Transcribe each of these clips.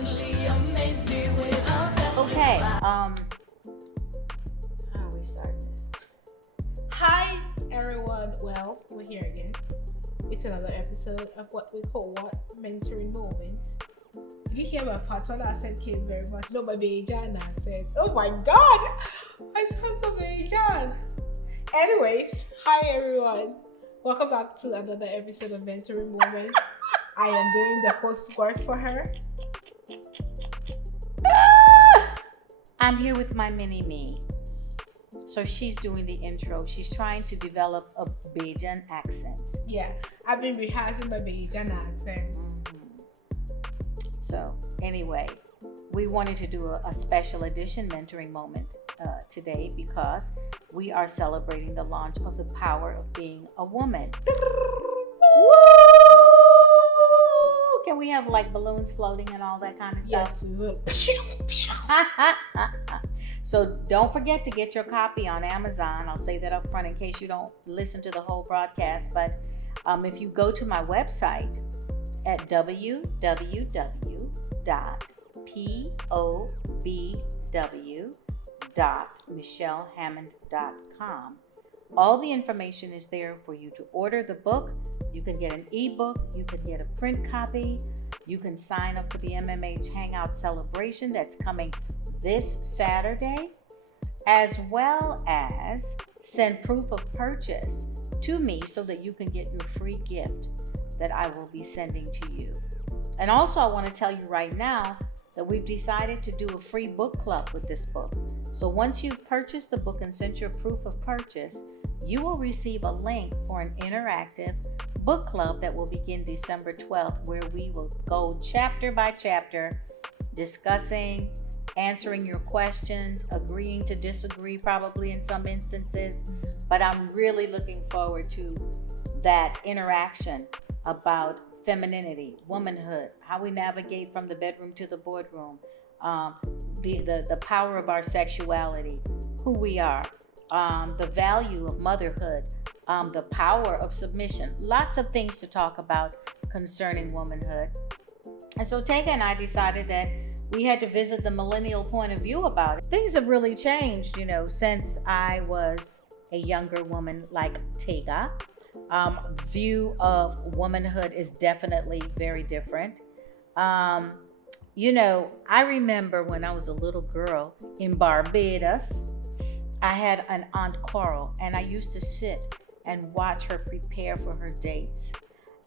constantly amaze me without Okay, how do we start this? Hi everyone, well, we're here again. It's another episode of what we call mentoring moment. Did you hear my patois accent came very much? No, my Bajan accent. Oh my god! I sound so Bajan. Anyways, hi everyone. Welcome back to another episode of Mentoring Moment. I am doing the host work for her. I'm here with my mini me. So she's doing the intro. She's trying to develop a Bajan accent. Yeah, I've been rehearsing my Bajan accent. So anyway, we wanted to do a special edition mentoring moment today because we are celebrating the launch of The Power of Being a Woman. Woo! Can we have like balloons floating and all that kind of stuff? Yes, we will. So don't forget to get your copy on Amazon. I'll say that up front in case you don't listen to the whole broadcast. But if you go to my website at www.pobw.michellehammond.com, all the information is there for you to order the book. You can get an ebook, you can get a print copy, you can sign up for the MMH Hangout celebration that's coming this Saturday, as well as send proof of purchase to me so that you can get your free gift that I will be sending to you. And also I want to tell you right now that we've decided to do a free book club with this book. So once you've purchased the book and sent your proof of purchase, you will receive a link for an interactive book club that will begin December 12th, where we will go chapter by chapter, discussing, answering your questions, agreeing to disagree probably in some instances. But I'm really looking forward to that interaction about femininity, womanhood, how we navigate from the bedroom to the boardroom, the power of our sexuality, who we are, the value of motherhood, the power of submission. Lots of things to talk about concerning womanhood. And so Tega and I decided that we had to visit the millennial point of view about it. Things have really changed, since I was a younger woman like Tega. View of womanhood is definitely very different. I remember when I was a little girl in Barbados, I had an Aunt Coral, and I used to sit and watch her prepare for her dates.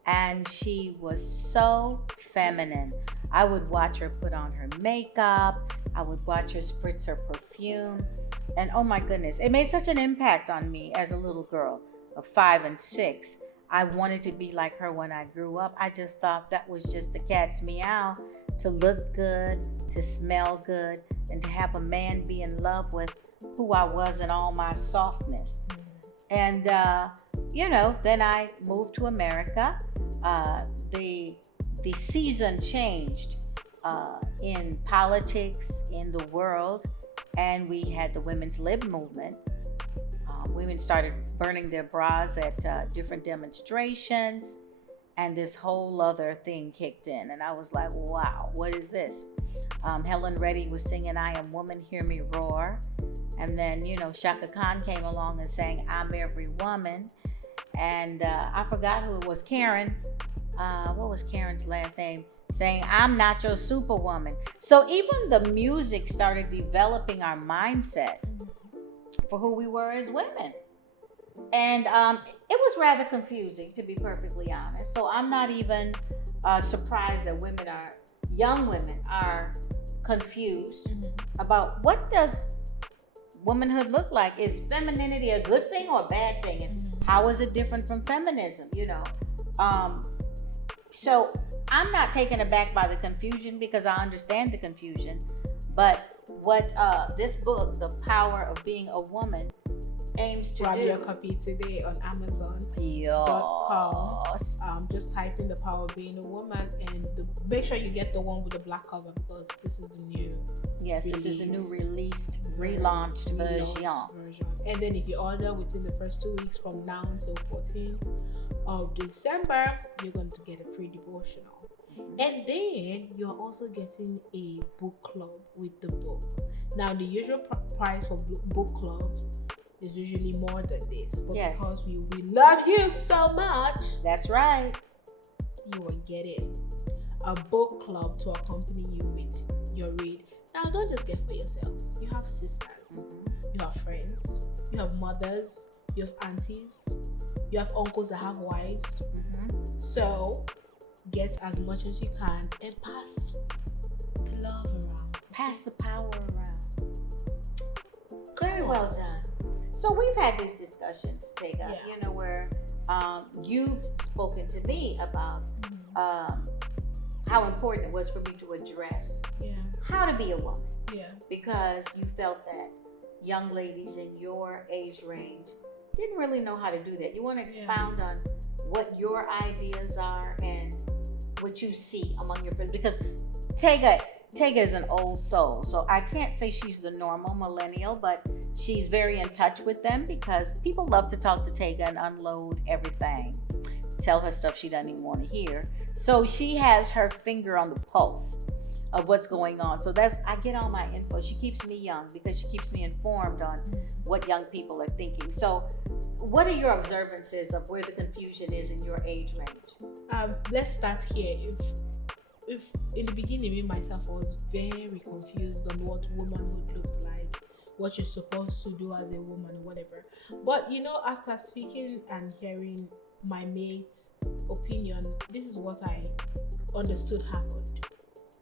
And she was so feminine. I would watch her put on her makeup. I would watch her spritz her perfume. And oh my goodness, it made such an impact on me as a little girl of 5 and 6. I wanted to be like her when I grew up. I just thought that was just the cat's meow, to look good, to smell good, and to have a man be in love with who I was and all my softness. And, then I moved to America. The season changed in politics, in the world, and we had the women's lib movement. Women started burning their bras at different demonstrations, and this whole other thing kicked in. And I was like, wow, what is this? Helen Reddy was singing, "I Am Woman, Hear Me Roar." And then, Shaka Khan came along and sang, "I'm Every Woman." And I forgot who it was. Karen. What was Karen's last name? Saying, "I'm not your superwoman." So even the music started developing our mindset for who we were as women. And it was rather confusing, to be perfectly honest. So I'm not even surprised that young women are confused about what does womanhood look like? Is femininity a good thing or a bad thing? And how is it different from feminism, So I'm not taken aback by the confusion because I understand the confusion. But what this book, The Power of Being a Woman, aims to Grab do. your copy today on Amazon.com. Just type in The Power of Being a Woman, and make sure you get the one with the black cover, because this is the new. Yes, this is the new relaunched version. And then if you order within the first 2 weeks from now until 14th of December, you're going to get a free devotional. And then you're also getting a book club with the book. Now, the usual price for book clubs is usually more than this, but Yes. because we love you so much, That's right. you will get it. A book club to accompany you with your read. Now, don't just get for yourself. You have sisters, you have friends, you have mothers, you have aunties, you have uncles that have wives. So, get as much as you can and pass the love around. Pass the power around. Very well done. So we've had these discussions, Tega, Yeah. where you've spoken to me about how important it was for me to address Yeah. how to be a woman, Yeah. because you felt that young ladies in your age range didn't really know how to do that. You want to expound on what your ideas are and what you see among your friends, because Tega is an old soul, so I can't say she's the normal millennial, but she's very in touch with them because people love to talk to Tega and unload everything, tell her stuff she doesn't even want to hear. So she has her finger on the pulse of what's going on. So I get all my info. She keeps me young because she keeps me informed on what young people are thinking. So what are your observances of where the confusion is in your age range? Let's start here. If in the beginning, me myself was very confused on what womanhood looked like, what you're supposed to do as a woman or whatever. But after speaking and hearing my mate's opinion, this is what I understood happened.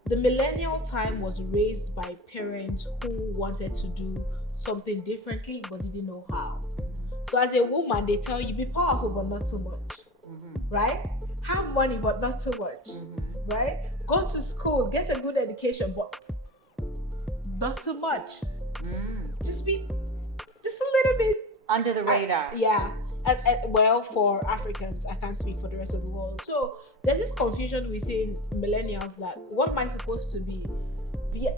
The millennial time was raised by parents who wanted to do something differently but didn't know how. So as a woman, they tell you, be powerful but not too much, right? Have money but not too much, right? Go to school, get a good education but not too much. Just be just a little bit under the radar. Well, for Africans, I can't speak for the rest of the world. So there's this confusion within millennials that what am I supposed to be?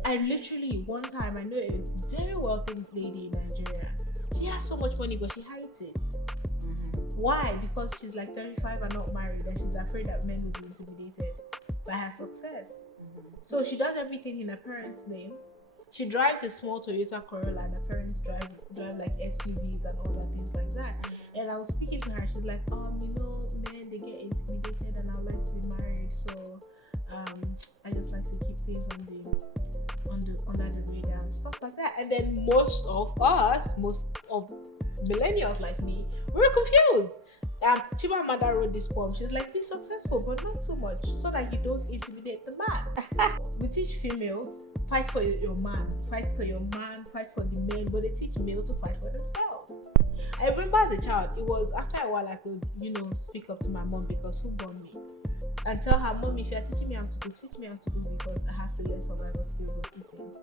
I literally, one time, I know a very wealthy lady in Nigeria. She has so much money, but she hides it. Why? Because she's like 35 and not married, and she's afraid that men will be intimidated by her success. So she does everything in her parents' name. She drives a small Toyota Corolla, and her parents drive like SUVs and all that things like that. And I was speaking to her, she's like, men, they get intimidated, and I would like to be married, so I just like to keep things under the radar and stuff like that. And then most of millennials like me, we were confused. Chimamanda wrote this poem. She's like, be successful, but not too much, so that you don't intimidate the man. We teach females, fight for your man, fight for your man, fight for the men, but they teach males to fight for themselves. I remember as a child, it was after a while I could, speak up to my mom, because who born me? And tell her, Mom, if you're teaching me how to cook, teach me how to cook, because I have to learn survival skills of eating.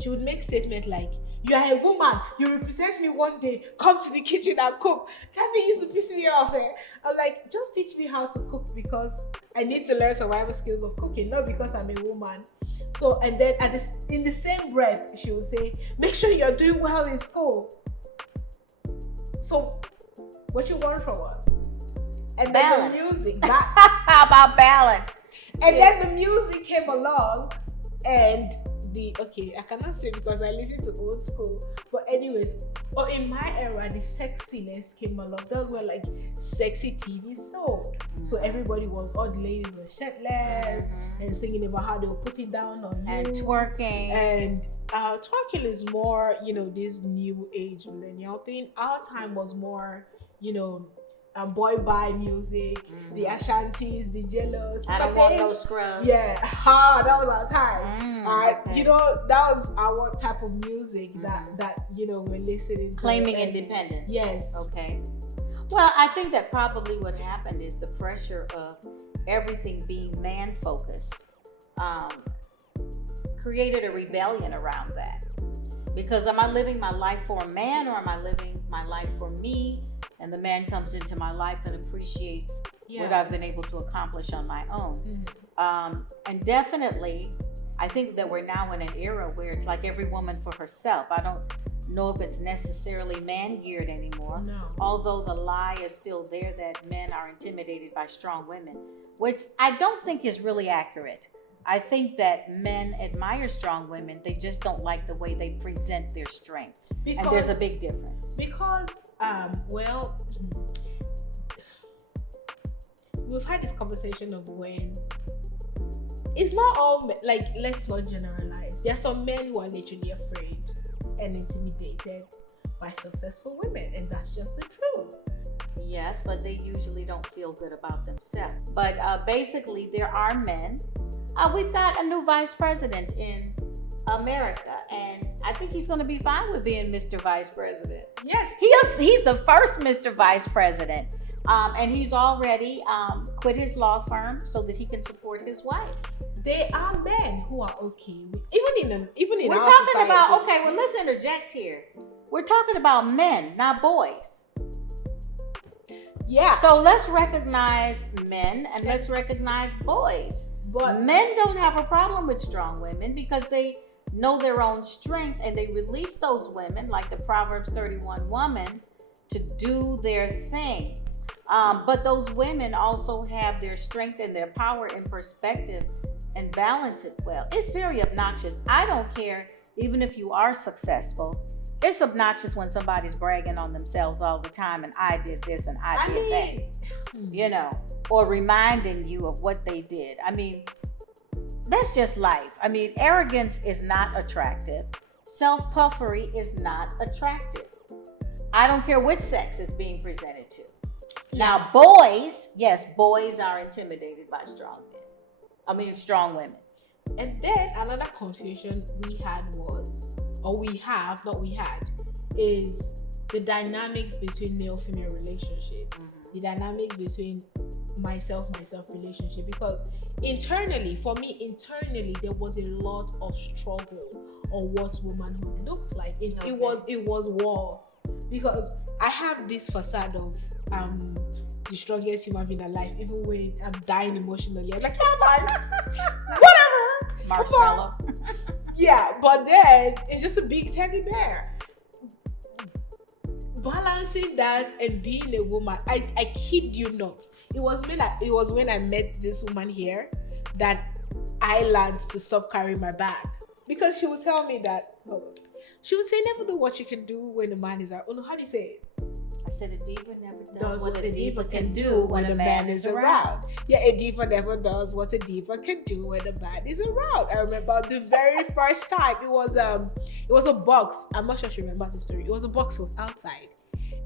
She would make statements like, you are a woman, you represent me one day, come to the kitchen and cook. That thing used to piss me off. I'm like, just teach me how to cook because I need to learn survival skills of cooking, not because I'm a woman. So, and then in the same breath, she would say, make sure you're doing well in school. So, what you want from us? And balance. then the music. How about balance? And then the music came along, and I cannot say because I listen to old school, but anyways, in my era, the sexiness came along. Those were like sexy TV sold. So all the ladies were shirtless and singing about how they were putting down on you. And twerking. And twerking is more, this new age millennial thing. Our time was more, boy band music, the Ashantis, the Jellos. I don't want no scrubs. Yeah, that was our time. Okay. That was our type of music that we're listening to. Claiming independence. Yes. Okay. Well, I think that probably what happened is the pressure of everything being man focused created a rebellion around that. Because am I living my life for a man, or am I living my life for me? And the man comes into my life and appreciates what I've been able to accomplish on my own. And definitely, I think that we're now in an era where it's like every woman for herself. I don't know if it's necessarily man-geared anymore. No. Although the lie is still there that men are intimidated by strong women, which I don't think is really accurate. I think that men admire strong women. They just don't like the way they present their strength. And there's a big difference. Because, well, we've had this conversation of when it's not all like, let's not generalize. There are some men who are literally afraid and intimidated by successful women, and that's just the truth. Yes, but they usually don't feel good about themselves. But basically, there are men. We've got a new vice president in America, and I think he's going to be fine with being Mr. Vice President. Yes, He's the first Mr. Vice President, and he's already quit his law firm so that he can support his wife. there are men who are okay with, even in We're our talking society. about, okay, well, let's interject here. We're talking about men, not boys. Yeah, So let's recognize men and let's recognize boys. but Men don't have a problem with strong women because they know their own strength and they release those women, like the Proverbs 31 woman, to do their thing. But those women also have their strength and their power in perspective and balance it well. It's very obnoxious. I don't care, even if you are successful. It's obnoxious when somebody's bragging on themselves all the time and I did this and I did that, you know, or reminding you of what they did. I mean, that's just life. I mean, arrogance is not attractive. Self-puffery is not attractive. I don't care which sex it's being presented to. Now, boys, yes, boys are intimidated by strong women. And then another confusion we had was, or we have, not we had, is the dynamics between male-female relationship. Mm-hmm. The dynamics between myself relationship. Because internally, for me, there was a lot of struggle on what womanhood looks like. It was war. Because I have this facade of the strongest human being alive, even when I'm dying emotionally. I'm like, yeah, fine. Whatever. Marshmallow. Yeah, but then it's just a big teddy bear. Balancing that and being a woman, I kid you not. It was when I met this woman here that I learned to stop carrying my bag. Because she would tell me that, she would say, never know what you can do when a man is around. Oh no, how do you say it? I said a diva never Does what a diva can do when a man is around. Yeah, a diva never does what a diva can do when a man is around. I remember the very first time it was a box. I'm not sure she remembers the story. It was a box that was outside,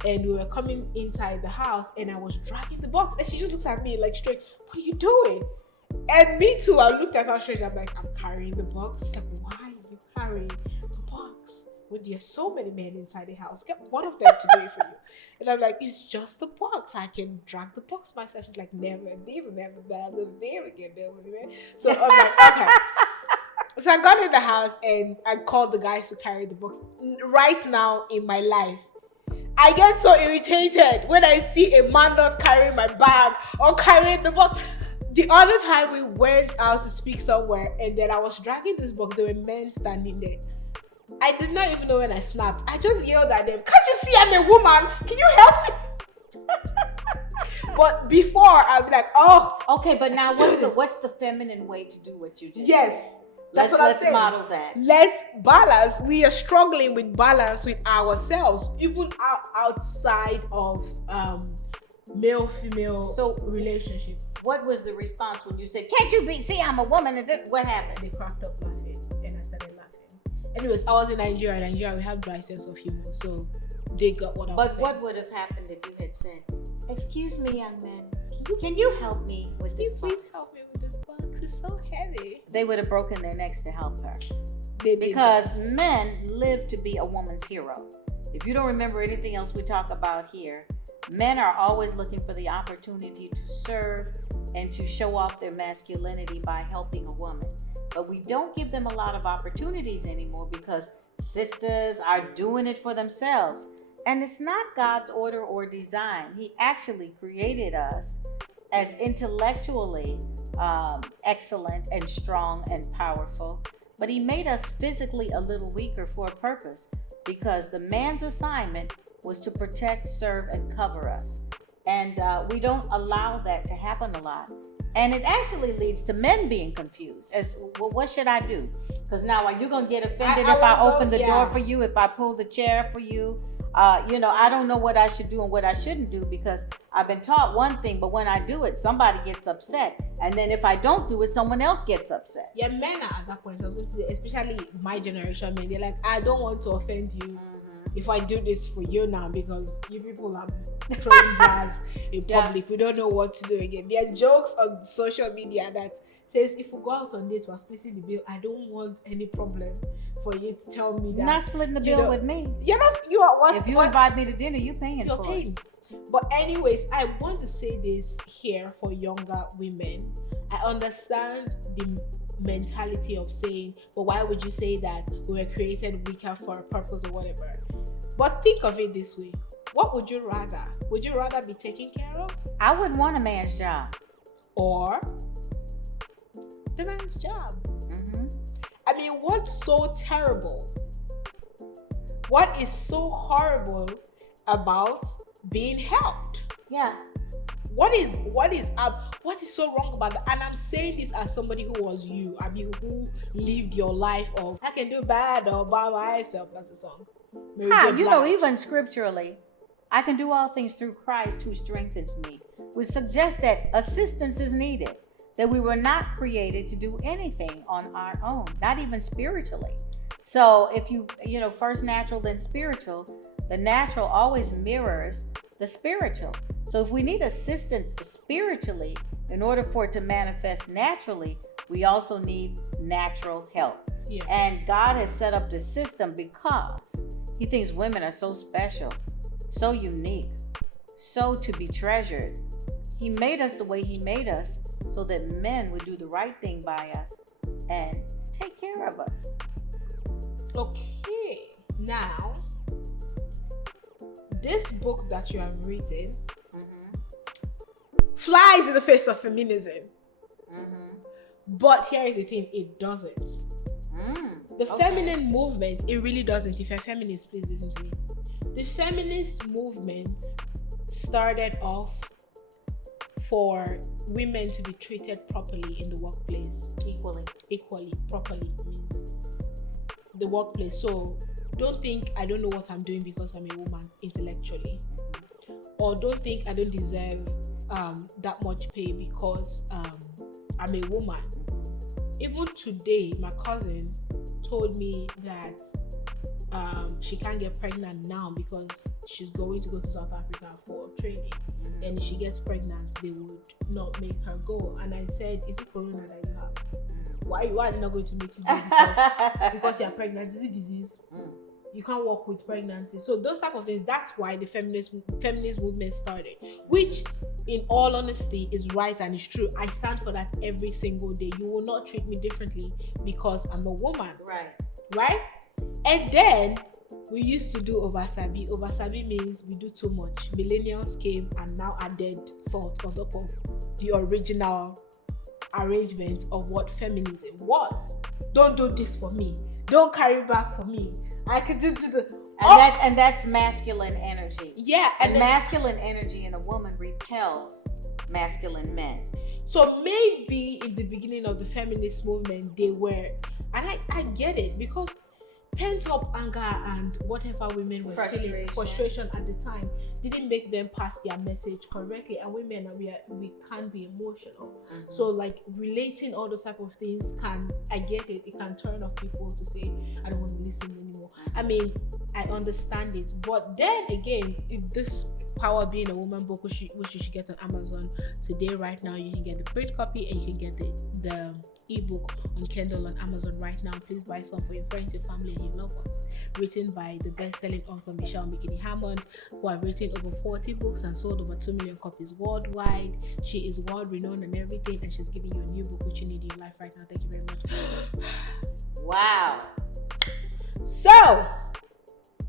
and we were coming inside the house, and I was dragging the box, and she just looks at me like straight, "What are you doing?" And me too. I looked at her straight. I'm like, "I'm carrying the box." She's like, "Why are you carrying the box when there's so many men inside the house? Get one of them to do it for you." And I'm like, "It's just a box. I can drag the box myself." She's like, "Never, Diva never does it. Diva can do it." So I'm like, okay. So I got in the house and I called the guys to carry the box. Right now in my life, I get so irritated when I see a man not carrying my bag or carrying the box. The other time we went out to speak somewhere and then I was dragging this box, there were men standing there. I did not even know when I snapped. I just yelled at them, "Can't you see I'm a woman? Can you help me?" But before I'd be like, "Oh, Okay, but now what's the feminine way to do what you just yes." said? That's what I'm Let's saying. model that. Let's balance. We are struggling with balance with ourselves, even outside of male-female relationship. What was the response when you said, "Can't you see I'm a woman?" And what happened? They cracked up laughing, and I started laughing. Anyways, I was in Nigeria. We have dry sense of humor, so they got what I was But saying. what would have happened if you had said, "Excuse me, young man, can you help me with this box?" Please help me with this box. It's so heavy. They would have broken their necks to help her. They did Because that. men live to be a woman's hero. If you don't remember anything else we talk about here, men are always looking for the opportunity to serve and to show off their masculinity by helping a woman. But we don't give them a lot of opportunities anymore because sisters are doing it for themselves. And it's not God's order or design. He actually created us as intellectually excellent and strong and powerful. but he made us physically a little weaker for a purpose, because the man's assignment was to protect, serve, and cover us. And we don't allow that to happen a lot. And it actually leads to men being confused as, well, what should I do? Because now, are you going to get offended if I open the door for you, if I pull the chair for you? I don't know what I should do and what I shouldn't do, because I've been taught one thing, but when I do it, somebody gets upset. And then if I don't do it, someone else gets upset. Yeah, men are at that point. I was going to say, especially my generation, men, they're like, I don't want to offend you if I do this for you now, because you people are throwing bras in public. Yeah. We don't know what to do again. There are jokes on social media that says, if we go out on date, we're splitting the bill. I don't want any problem for you to tell me that. You're not splitting the bill with me. Yeah, you are what? If you invite me to dinner, you're paying for it. But anyways, I want to say this here for younger women. I understand the mentality of saying, but why would you say that? We were created weaker for a purpose or whatever. But think of it this way. What would you rather? Would you rather be taken care of? I wouldn't want a man's job. Or the man's job? I mean, what's so terrible? What is so horrible about being helped? Yeah. What is so wrong about that? And I'm saying this as somebody who was you. I mean, who lived your life of, I can do bad or by myself. That's a song. Even scripturally, I can do all things through Christ who strengthens me, which suggests that assistance is needed, that we were not created to do anything on our own, not even spiritually. So if you first natural, then spiritual, the natural always mirrors the spiritual. So if we need assistance spiritually, in order for it to manifest naturally, we also need natural help. Yeah. And God has set up the system because he thinks women are so special, so unique, so to be treasured. He made us the way he made us so that men would do the right thing by us and take care of us. Okay, now, this book that you have written flies in the face of feminism. But here is the thing, it doesn't. The feminine movement, it really doesn't. If you're a feminist, please listen to me. The feminist movement started off for women to be treated properly in the workplace. Equally, properly means the workplace. So don't think I don't know what I'm doing because I'm a woman intellectually. Or don't think I don't deserve that much pay because I'm a woman. Even today, my cousin told me that she can't get pregnant now because she's going to go to South Africa for training. And if she gets pregnant, they would not make her go. And I said, is it corona that you have? Why are they not going to make you go because you're pregnant? Is it disease? You can't work with pregnancy. So those type of things, that's why the feminist movement started, which in all honesty is right and is true. I stand for that every single day. You will not treat me differently because I'm a woman. Right? And then we used to do oversabi. Oversabi means we do too much. Millennials came and now added salt on top of the original arrangement of what feminism was. Don't do this for me. Don't carry back for me. I could do the and that's masculine energy. Yeah, and masculine energy in a woman repels masculine men. So maybe in the beginning of the feminist movement, they were, and I get it, because pent up anger and whatever women were feeling, frustration at the time, didn't make them pass their message correctly. And women, we can't be emotional. So like relating all those type of things I get it can turn off people to say, I don't want to listen anymore. I mean, I understand it. But then again, if this Power Being a Woman book, which you should get on Amazon today, right now, you can get the print copy and you can get the ebook on Kindle on Amazon right now. Please buy some for your friends, your family, and your loved ones. Written by the best-selling author McKinney Hammond, who have written over 40 books and sold over 2 million copies worldwide. She is world-renowned and everything, and she's giving you a new book which you need in your life right now. Thank you very much. Wow. So,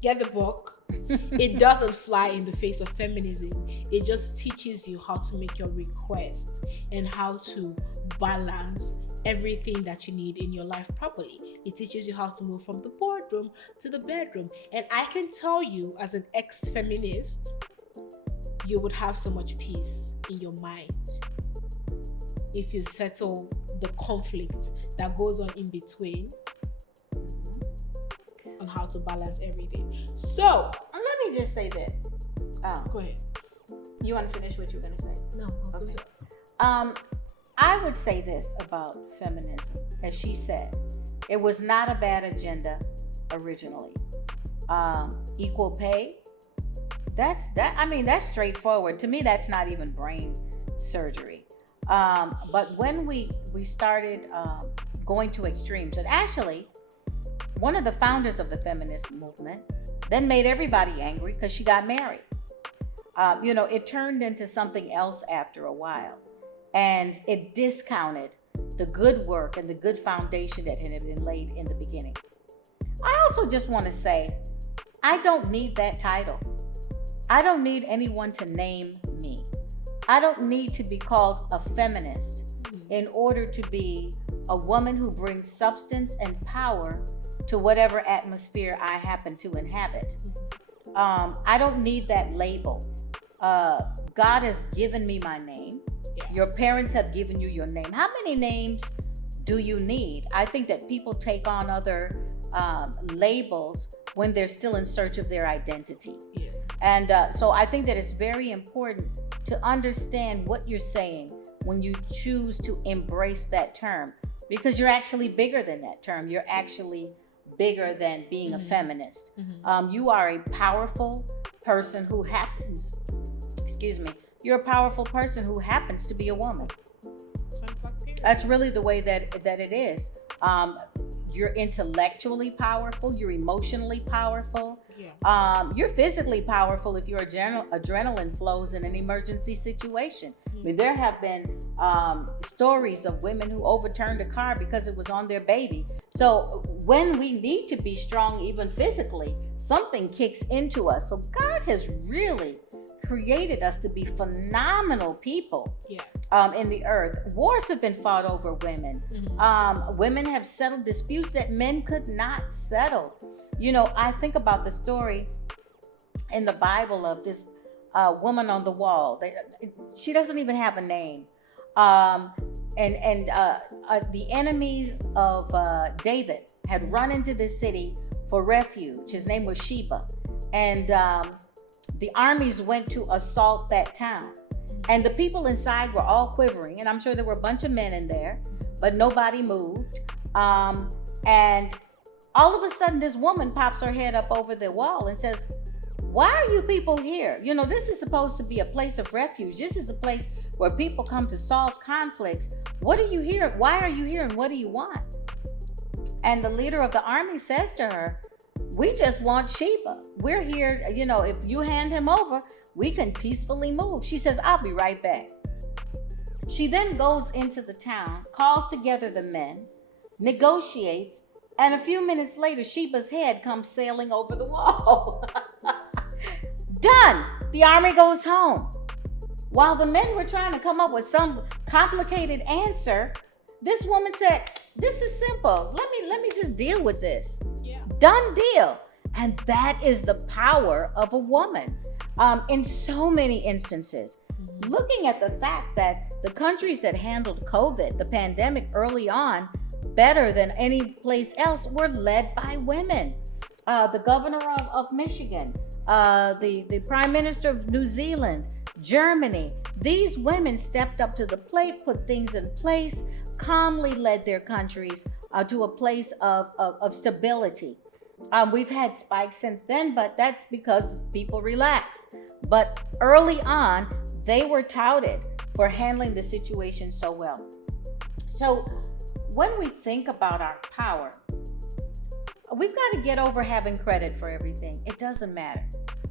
get the book. It doesn't fly in the face of feminism. It just teaches you how to make your request and how to balance everything that you need in your life properly. It teaches you how to move from the boardroom to the bedroom. And I can tell you, as an ex-feminist, you would have so much peace in your mind if you settle the conflict that goes on in between, on how to balance everything. So, let me just say this. go ahead. You want to finish what you were going to say? No, I was Okay. gonna say- I would say this about feminism. As she said, it was not a bad agenda originally. Equal pay, that's straightforward. To me, that's not even brain surgery. But when we started going to extremes, and actually, one of the founders of the feminist movement then made everybody angry because she got married. It turned into something else after a while. And it discounted the good work and the good foundation that had been laid in the beginning. I also just want to say, I don't need that title. I don't need anyone to name me. I don't need to be called a feminist in order to be a woman who brings substance and power to whatever atmosphere I happen to inhabit. I don't need that label. God has given me my name. Yeah. Your parents have given you your name. How many names do you need? I think that people take on other labels when they're still in search of their identity. Yeah. And so I think that it's very important to understand what you're saying when you choose to embrace that term, because you're actually bigger than that term. You're actually bigger than being a feminist. You are a powerful person who happens, you're a powerful person who happens to be a woman. That's really the way that it is. You're intellectually powerful. You're emotionally powerful. Yeah. You're physically powerful if your adrenaline flows in an emergency situation. I mean, there have been stories of women who overturned a car because it was on their baby. So when we need to be strong, even physically, something kicks into us. So God has really created us to be phenomenal people. Yeah. In the earth. Wars have been fought over women. Women have settled disputes that men could not settle. I think about the story in the Bible of this woman on the wall. She doesn't even have a name. The enemies of David had run into this city for refuge. His name was Sheba. And the armies went to assault that town. And the people inside were all quivering. And I'm sure there were a bunch of men in there, but nobody moved. And all of a sudden, this woman pops her head up over the wall and says, "Why are you people here? This is supposed to be a place of refuge. This is a place where people come to solve conflicts. What are you here? Why are you here? And what do you want?" And the leader of the army says to her, "We just want Sheba. We're here. If you hand him over, we can peacefully move." She says, "I'll be right back." She then goes into the town, calls together the men, negotiates, and a few minutes later, Sheba's head comes sailing over the wall. Done. The army goes home. While the men were trying to come up with some complicated answer, this woman said, "This is simple. Let me just deal with this." Yeah. Done deal. And that is the power of a woman. In so many instances, looking at the fact that the countries that handled COVID, the pandemic early on, better than any place else, were led by women. The governor of Michigan, the prime minister of New Zealand, Germany, these women stepped up to the plate, put things in place, calmly led their countries to a place of stability. We've had spikes since then, but that's because people relaxed. But early on, they were touted for handling the situation so well. So when we think about our power, we've got to get over having credit for everything. It doesn't matter.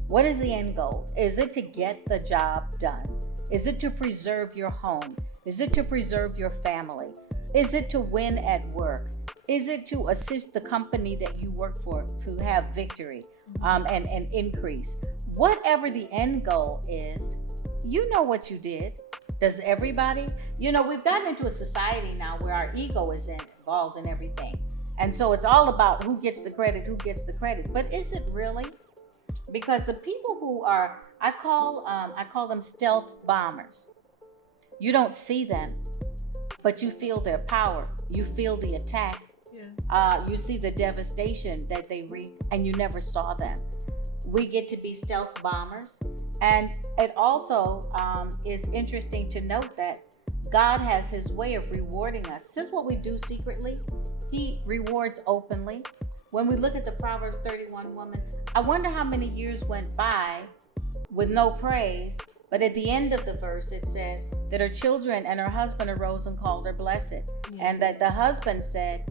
What is the end goal? Is it to get the job done? Is it to preserve your home? Is it to preserve your family? Is it to win at work? Is it to assist the company that you work for to have victory and increase? Whatever the end goal is, you know what you did. Does everybody? We've gotten into a society now where our ego is involved in everything. And so it's all about who gets the credit. But is it really? Because the people who are, I call them stealth bombers. You don't see them, but you feel their power. You feel the attack. Yeah. You see the devastation that they wreak, and you never saw them. We get to be stealth bombers. And it also is interesting to note that God has his way of rewarding us. This is what we do secretly. He rewards openly. When we look at the Proverbs 31 woman, I wonder how many years went by with no praise, but at the end of the verse it says that her children and her husband arose and called her blessed. Yeah. And that the husband said,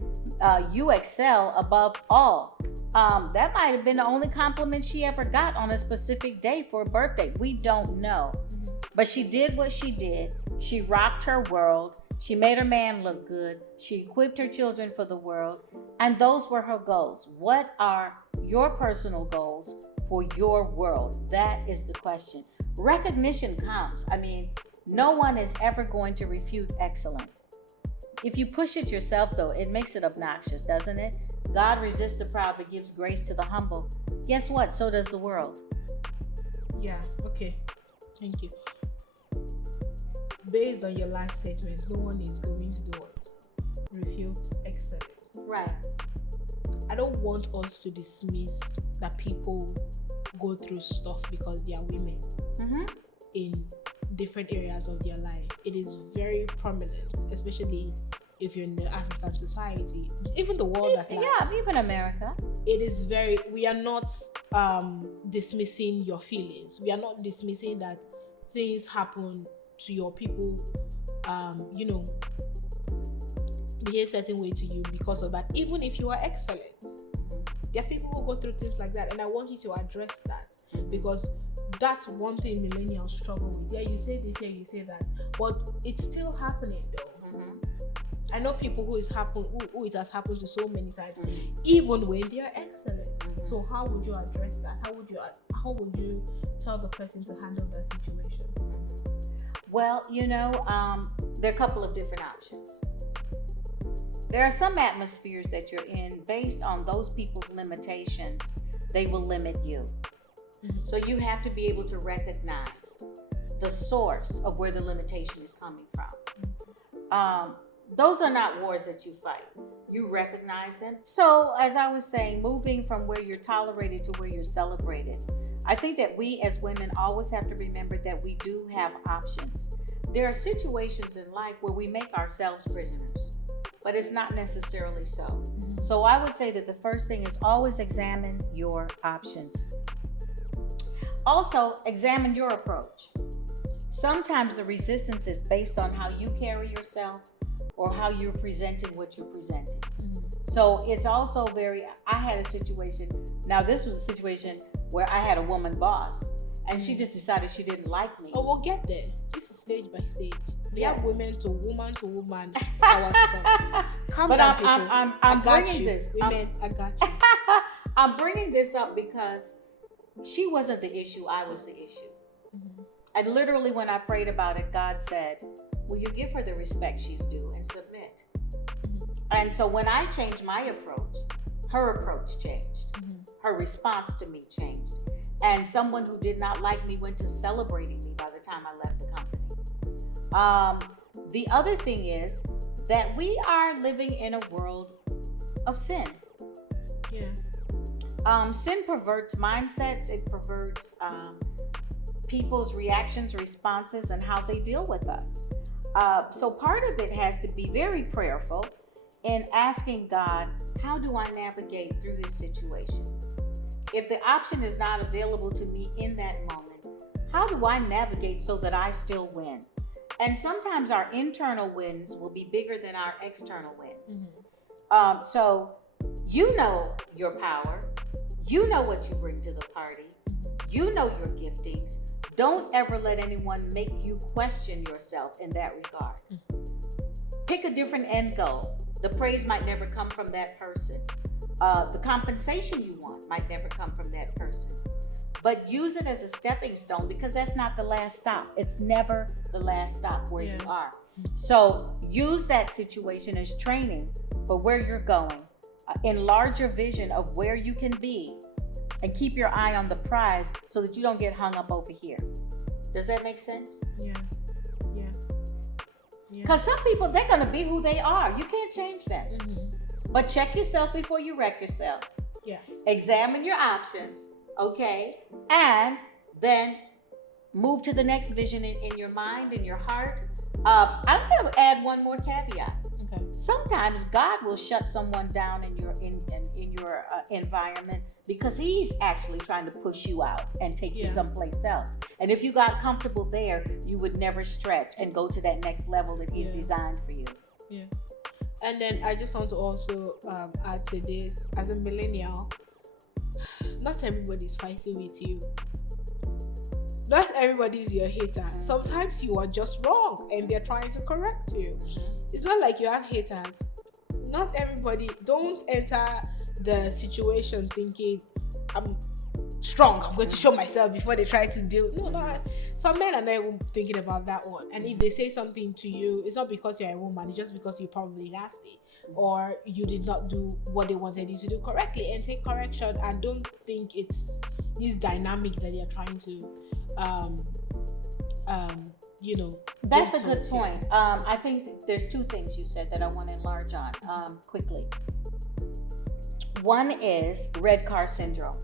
you excel above all. That might have been the only compliment she ever got on a specific day for a birthday. We don't know. Mm-hmm. But she did what she did. She rocked her world. She made her man look good. She equipped her children for the world. And those were her goals. What are your personal goals for your world? That is the question. Recognition comes. No one is ever going to refute excellence. If you push it yourself, though, it makes it obnoxious, doesn't it? God resists the proud but gives grace to the humble. Guess what? So does the world. Yeah, okay. Thank you. Based on your last statement, no one is going to do what? Refute excellence. Right. I don't want us to dismiss that people go through stuff because they are women in different areas of their life. It is very prominent, especially if you're in the African society, even the world at large. Yeah, even America. It is very, we are not dismissing your feelings. We are not dismissing that things happen to your people, behave certain way to you because of that. Even if you are excellent, there are people who go through things like that, and I want you to address that, because that's one thing millennials struggle with. Yeah, you say this, yeah, you say that, but it's still happening though. Mm-hmm. I know people who it has happened to so many times, even when they are excellent. So how would you address that? How would you tell the person to handle that situation? Well, there are a couple of different options. There are some atmospheres that you're in based on those people's limitations. They will limit you. Mm-hmm. So you have to be able to recognize the source of where the limitation is coming from. Those are not wars that you fight. You recognize them. So, as I was saying, moving from where you're tolerated to where you're celebrated. I think that we as women always have to remember that we do have options. There are situations in life where we make ourselves prisoners, but it's not necessarily so. Mm-hmm. So I would say that the first thing is always examine your options. Also, examine your approach. Sometimes the resistance is based on how you carry yourself or how you're presenting what you're presenting. Mm-hmm. So it's also I had a situation, now this was a situation where I had a woman boss, and she just decided she didn't like me. Oh, we'll get there. This is stage by stage. We have women to woman power struggle. But I'm bringing this. Women, I got you. I'm bringing this up because she wasn't the issue. I was the issue. Mm-hmm. And literally when I prayed about it, God said, will you give her the respect she's due and submit? Mm-hmm. And so when I changed my approach, her approach changed. Mm-hmm. Her response to me changed. And someone who did not like me went to celebrating me by the time I left the company. The other thing is that we are living in a world of sin. Yeah. Sin perverts mindsets. It perverts people's reactions, responses, and how they deal with us. So part of it has to be very prayerful in asking God, how do I navigate through this situation? If the option is not available to me in that moment, how do I navigate so that I still win? And sometimes our internal wins will be bigger than our external wins. Mm-hmm. So you know your power. You know what you bring to the party. You know your giftings. Don't ever let anyone make you question yourself in that regard. Mm-hmm. Pick a different end goal. The praise might never come from that person. The compensation you want might never come from that person. but use it as a stepping stone, because that's not the last stop. It's never the last stop where you are. So use that situation as training for where you're going. Enlarge your vision of where you can be, and keep your eye on the prize so that you don't get hung up over here. Does that make sense? Yeah. Because some people, they're going to be who they are. You can't change that. Mm-hmm. But check yourself before you wreck yourself. Yeah. Examine your options, okay? And then move to the next vision in your mind, in your heart. I'm going to add one more caveat. Okay. Sometimes God will shut someone down in your environment because He's actually trying to push you out and take you someplace else. And if you got comfortable there, you would never stretch and go to that next level that He's designed for you. Yeah. And then I just want to also add to this, as a millennial, not everybody's fighting with you. Not everybody is your hater. Sometimes you are just wrong and they're trying to correct you. It's not like you have haters. Not everybody. Don't enter the situation thinking, I'm strong, I'm going to show myself before they try to deal. No. Some men are not even thinking about that one. And if they say something to you, it's not because you're a woman, it's just because you're probably nasty, or you did not do what they wanted you to do correctly. And take correction, and don't think it's this dynamic that they're trying to That's a good point. I think there's two things you said that I want to enlarge on quickly. One is red car syndrome.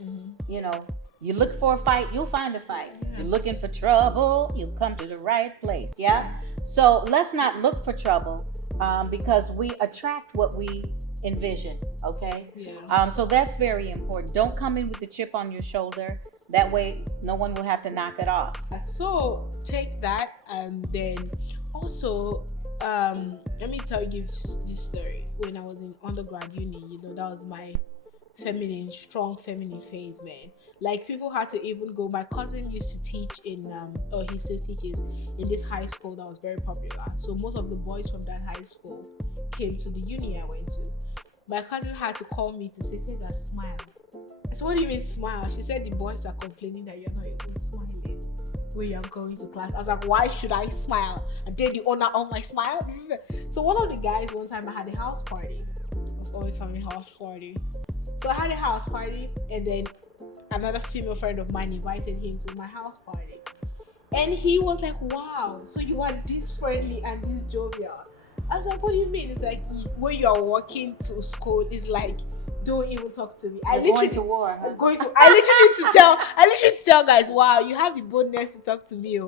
Mm-hmm. You look for a fight, you'll find a fight. You're looking for trouble, you'll come to the right place. Yeah. So let's not look for trouble, because we attract what we envision. Okay. Yeah. So that's very important. Don't come in with the chip on your shoulder. That way, no one will have to knock it off. So take that, and then also, let me tell you this story. When I was in undergrad uni, that was my strong feminine phase, man. Like, people had to even go. My cousin used to teach in, he still teaches in this high school that was very popular. So most of the boys from that high school came to the uni I went to. My cousin had to call me to say, Tega, smile. I said, what do you mean smile? She said the boys are complaining that you're not even smiling when you're going to class. I was like, why should I smile? And then the owner of my smile? So one of the guys, one time I had a house party. I was always having a house party. So I had a house party, and then another female friend of mine invited him to my house party. And he was like, wow, so you are this friendly and this jovial. I was like, what do you mean? It's like, when you're walking to school, it's like, don't even talk to me. I literally used to tell guys, wow, you have the boldness to talk to me. I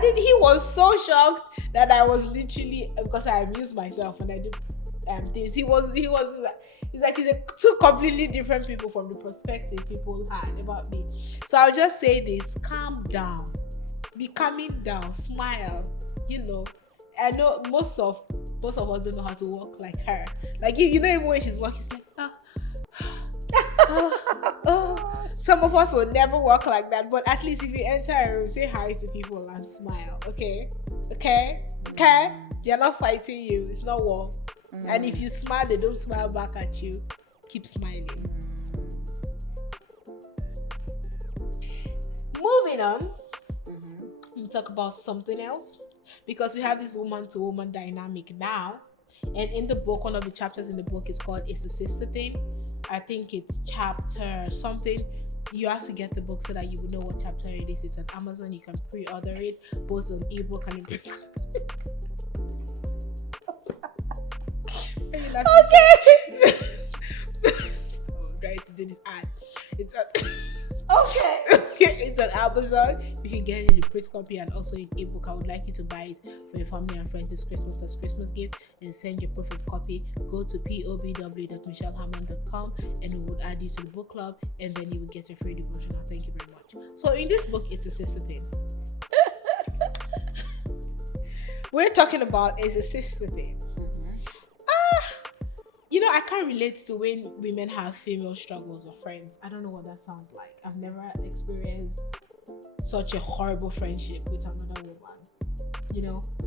did. He was so shocked that I was literally, because I amused myself and I did things. He's like two completely different people from the perspective people had about me. So I'll just say this: calm down, be calming down, smile. I know most of us don't know how to walk like her. Like, even when she's walking, it's like, Some of us will never walk like that, but at least if you enter a room, say hi to people and smile. Okay? They're not fighting you. It's not war. And if you smile, they don't smile back at you. Keep smiling. Moving on, we talk about something else, because we have this woman-to-woman dynamic now. And in the book, one of the chapters in the book is called "It's a Sister Thing." I think it's chapter something. You have to get the book so that you will know what chapter it is. It's on Amazon. You can pre-order it, both on ebook and in print. Okay. I'm trying to do this ad. It's on Amazon. You can get it in print copy and also in ebook. I would like you to buy it for your family and friends this Christmas as Christmas gift, and send your proof of copy. Go to pobw.michellehammond.com and we will add you to the book club, and then you will get your free devotional. Thank you very much. So in this book, It's a Sister Thing. We're talking about It's a Sister Thing. I can't relate to when women have female struggles or friends. I don't know what that sounds like. I've never experienced such a horrible friendship with another woman.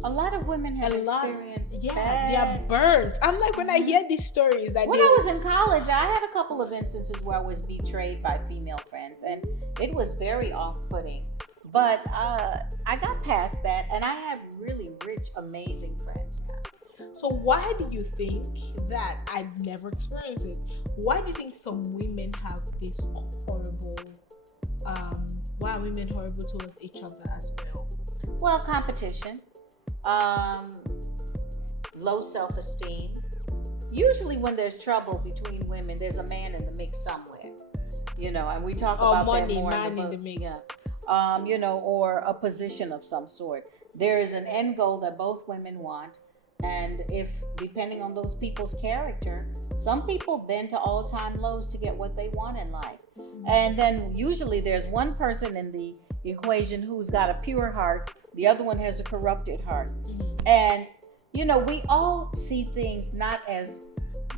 A lot of women have A lot, experienced yeah, that. they are burnt. I'm like, when I hear these stories that When they I was in college, I had a couple of instances where I was betrayed by female friends, and it was very off-putting. But I got past that, and I have really rich, amazing friends now. So why do you think that I've never experienced it? Why do you think some women have this horrible? Why are women horrible towards each other as well? Well, competition, low self-esteem. Usually, when there's trouble between women, there's a man in the mix somewhere. And we talk about money, that more man in the book. in the mix. Yeah. Or a position of some sort. There is an end goal that both women want. And if, depending on those people's character, some people bend to all-time lows to get what they want in life. And then usually there's one person in the equation who's got a pure heart. The other one has a corrupted heart. Mm-hmm. And, we all see things not as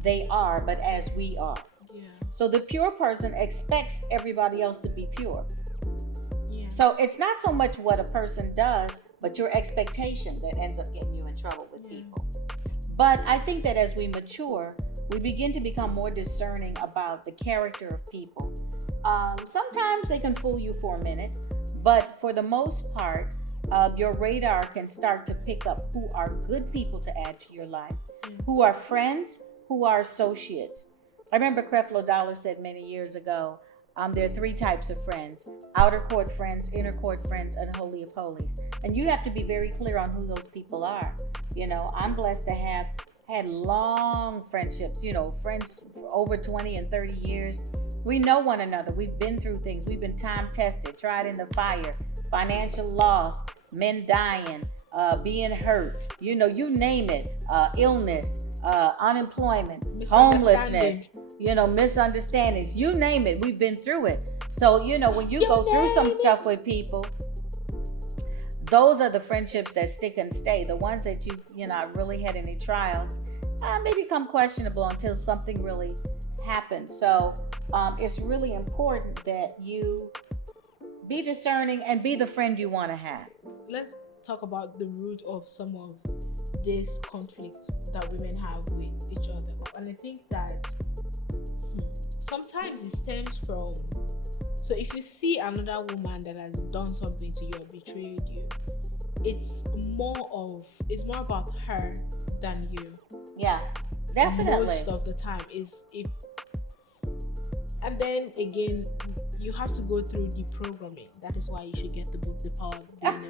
they are, but as we are. Yeah. So the pure person expects everybody else to be pure. Yeah. So it's not so much what a person does, but your expectation that ends up getting you in trouble with people. But I think that as we mature, we begin to become more discerning about the character of people. Sometimes they can fool you for a minute, but for the most part, your radar can start to pick up who are good people to add to your life, who are friends, who are associates. I remember Creflo Dollar said many years ago, there are 3 types of friends: outer court friends, inner court friends, and holy of holies. And you have to be very clear on who those people are. I'm blessed to have had long friendships, friends for over 20 and 30 years. We know one another. We've been through things. We've been time tested, tried in the fire, financial loss, men dying, being hurt, you name it, illness, unemployment, homelessness, misunderstandings, you name it, we've been through it. So, when you go through some stuff with people, those are the friendships that stick and stay. The ones that you really had any trials, may become questionable until something really happens. So, it's really important that you be discerning and be the friend you want to have. Let's talk about the root of some of this conflict that women have with each other. And I think that sometimes it stems from, so if you see another woman that has done something to you or betrayed you, it's more about her than you. Yeah, definitely. Most of the time and then again, you have to go through the programming. That is why you should get the book, The Power of Being a Woman.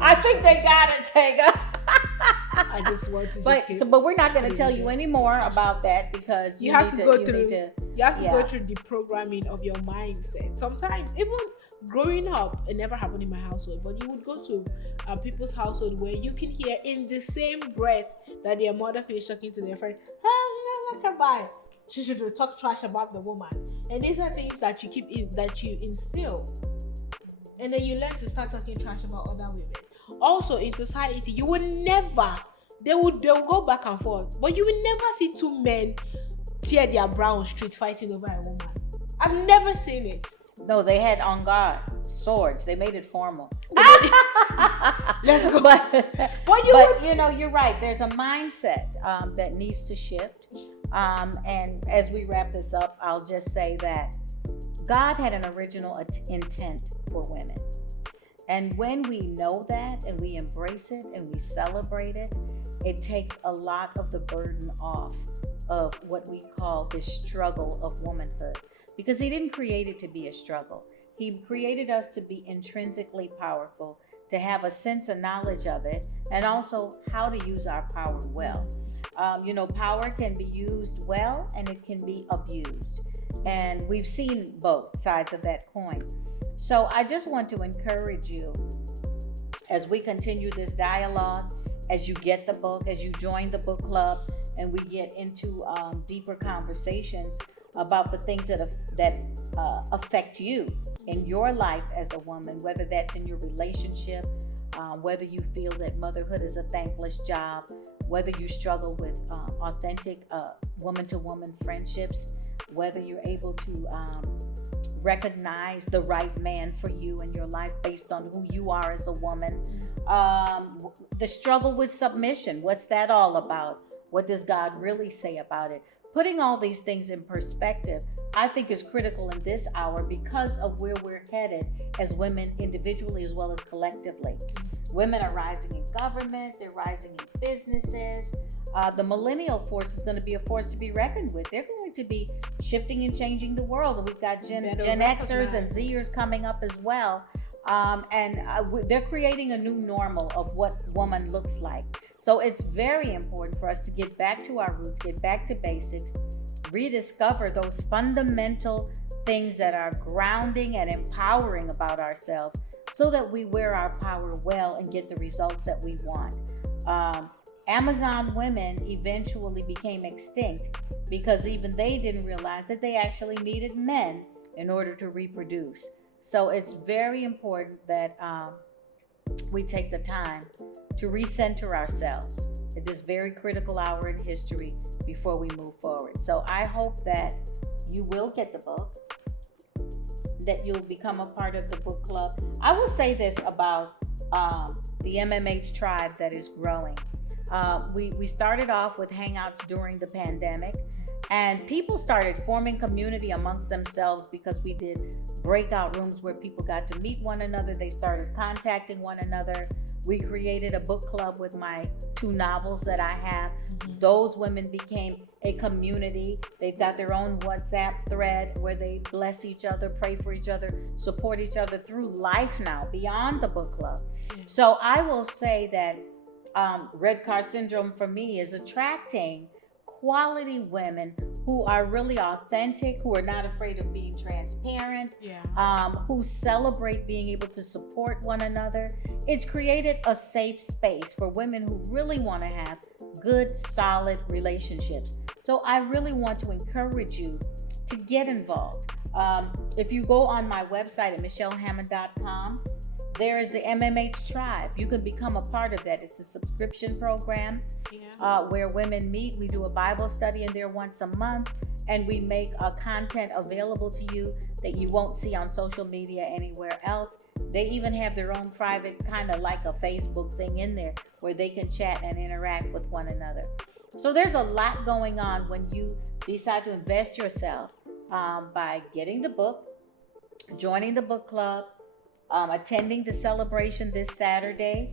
I think they got it, Tega. I just want to but we're not going to tell you any more about that, because you have to go through the programming of your mindset. Sometimes, even growing up, it never happened in my household, but you would go to people's household where you can hear in the same breath that their mother finished talking to their friend, bye. She should talk trash about the woman. And these are things that you instill. And then you learn to start talking trash about other women. Also, in society, you will never, they'll go back and forth, but you will never see 2 men tear their brow on street fighting over a woman. I've never seen it. No, they had on guard swords. They made it formal. Let's go. But you're right. There's a mindset that needs to shift. And as we wrap this up, I'll just say that God had an original intent for women. And when we know that and we embrace it and we celebrate it, it takes a lot of the burden off of what we call this struggle of womanhood. Because He didn't create it to be a struggle. He created us to be intrinsically powerful, to have a sense of knowledge of it, and also how to use our power well. Power can be used well and it can be abused. And we've seen both sides of that coin. So I just want to encourage you, as we continue this dialogue, as you get the book, as you join the book club, and we get into deeper conversations about the things that affect you in your life as a woman, whether that's in your relationship, whether you feel that motherhood is a thankless job, whether you struggle with authentic woman-to-woman friendships, whether you're able to recognize the right man for you in your life based on who you are as a woman. The struggle with submission, what's that all about? What does God really say about it? Putting all these things in perspective, I think is critical in this hour because of where we're headed as women individually as well as collectively. Women are rising in government, they're rising in businesses. The millennial force is going to be a force to be reckoned with. They're going to be shifting and changing the world. And we've got Gen Xers and Zers coming up as well. They're creating a new normal of what woman looks like. So it's very important for us to get back to our roots, get back to basics, rediscover those fundamental things that are grounding and empowering about ourselves so that we wear our power well and get the results that we want. Amazon women eventually became extinct because even they didn't realize that they actually needed men in order to reproduce. So it's very important that we take the time to recenter ourselves at this very critical hour in history before we move forward. So I hope that you will get the book, that you'll become a part of the book club. I will say this about the MMH tribe that is growing. We started off with hangouts during the pandemic, and people started forming community amongst themselves because we did breakout rooms where people got to meet one another. They started contacting one another. We created a book club with my 2 novels that I have. Those women became a community. They've got their own WhatsApp thread where they bless each other, pray for each other, support each other through life now, beyond the book club. So I will say that Red Car Syndrome for me is attracting quality women who are really authentic, who are not afraid of being transparent, who celebrate being able to support one another. It's created a safe space for women who really want to have good, solid relationships. So I really want to encourage you to get involved. If you go on my website at michellehammond.com, there is the MMH Tribe. You can become a part of that. It's a subscription program where women meet. We do a Bible study in there once a month, and we make content available to you that you won't see on social media anywhere else. They even have their own private, kind of like a Facebook thing in there where they can chat and interact with one another. So there's a lot going on when you decide to invest yourself by getting the book, joining the book club, attending the celebration this Saturday.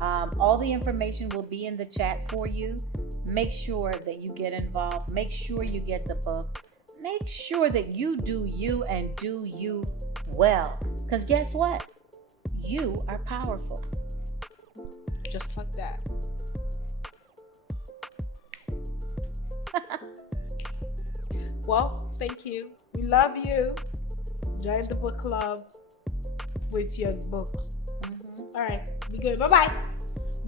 All the information will be in the chat for you. Make sure that you get involved. Make sure you get the book. Make sure that you do you and do you well. Because guess what? You are powerful. Just like that. Well, thank you. We love you. Join the book club with your book. All right, be good. Bye-bye.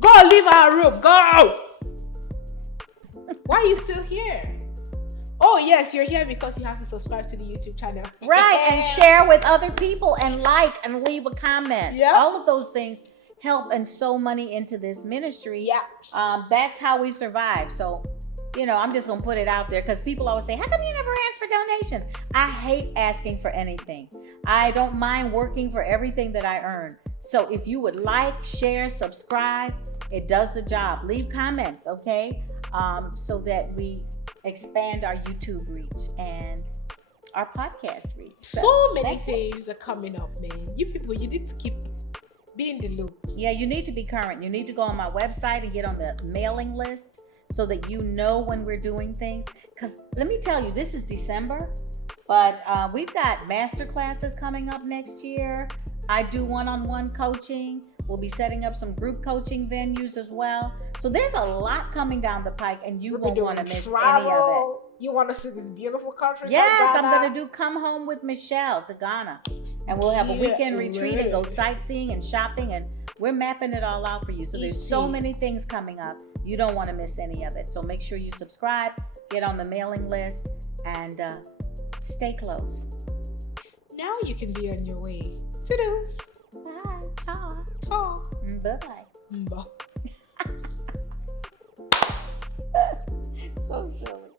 Go leave our room. Go. Why are you still here? Oh yes, you're here because you have to subscribe to the YouTube channel. Right, and share with other people and like and leave a comment. Yeah. All of those things help and sow money into this ministry. Yeah. That's how we survive. So, I'm just gonna put it out there because people always say, how come you never ask for donations? I hate asking for anything. I don't mind working for everything that I earn. So if you would like, share, subscribe, it does the job. Leave comments, okay? So that we expand our YouTube reach and our podcast reach. So many things are coming up, man. You people, you need to keep being in the loop. Yeah, you need to be current. You need to go on my website and get on the mailing list so that you know when we're doing things. Because let me tell you, this is December, but we've got master classes coming up next year. I do one-on-one coaching. We'll be setting up some group coaching venues as well. So there's a lot coming down the pike, and you won't want to miss any of it. You want to see this beautiful country? Yes, I'm going to do Come Home with Michelle to Ghana. And we'll have a weekend retreat and go sightseeing and shopping, and we're mapping it all out for you. So there's so many things coming up. You don't want to miss any of it. So make sure you subscribe, get on the mailing list, and stay close. Now you can be on your way. Toodles. Bye. Ta. Ta. Bye. Bye. So silly.